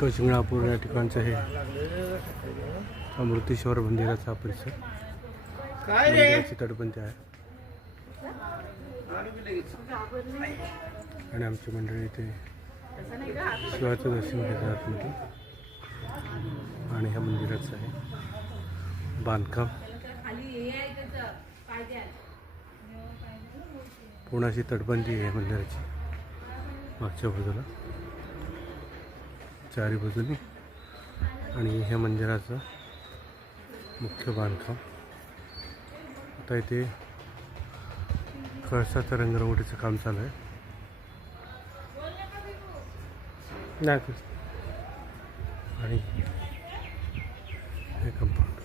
शिंगणापूर या ठिकाणचं हे अमृतेश्वर मंदिराचा परिसर, मंदिराची तटबंदी आहे आणि आमची मंडळी इथे शिवाचं दर्शन घेतात मध्ये. आणि ह्या मंदिराचं आहे बांधकाम पूर्ण अशी तटबंदी आहे मंदिराची मागच्या बाजूला चारी बाजूने. आणि ह्या मंदिराचं मुख्य बांधकाम आता इथे कळसाचं रंगरंगोटीचं काम चालू आहे. आणि हे कंपाऊंड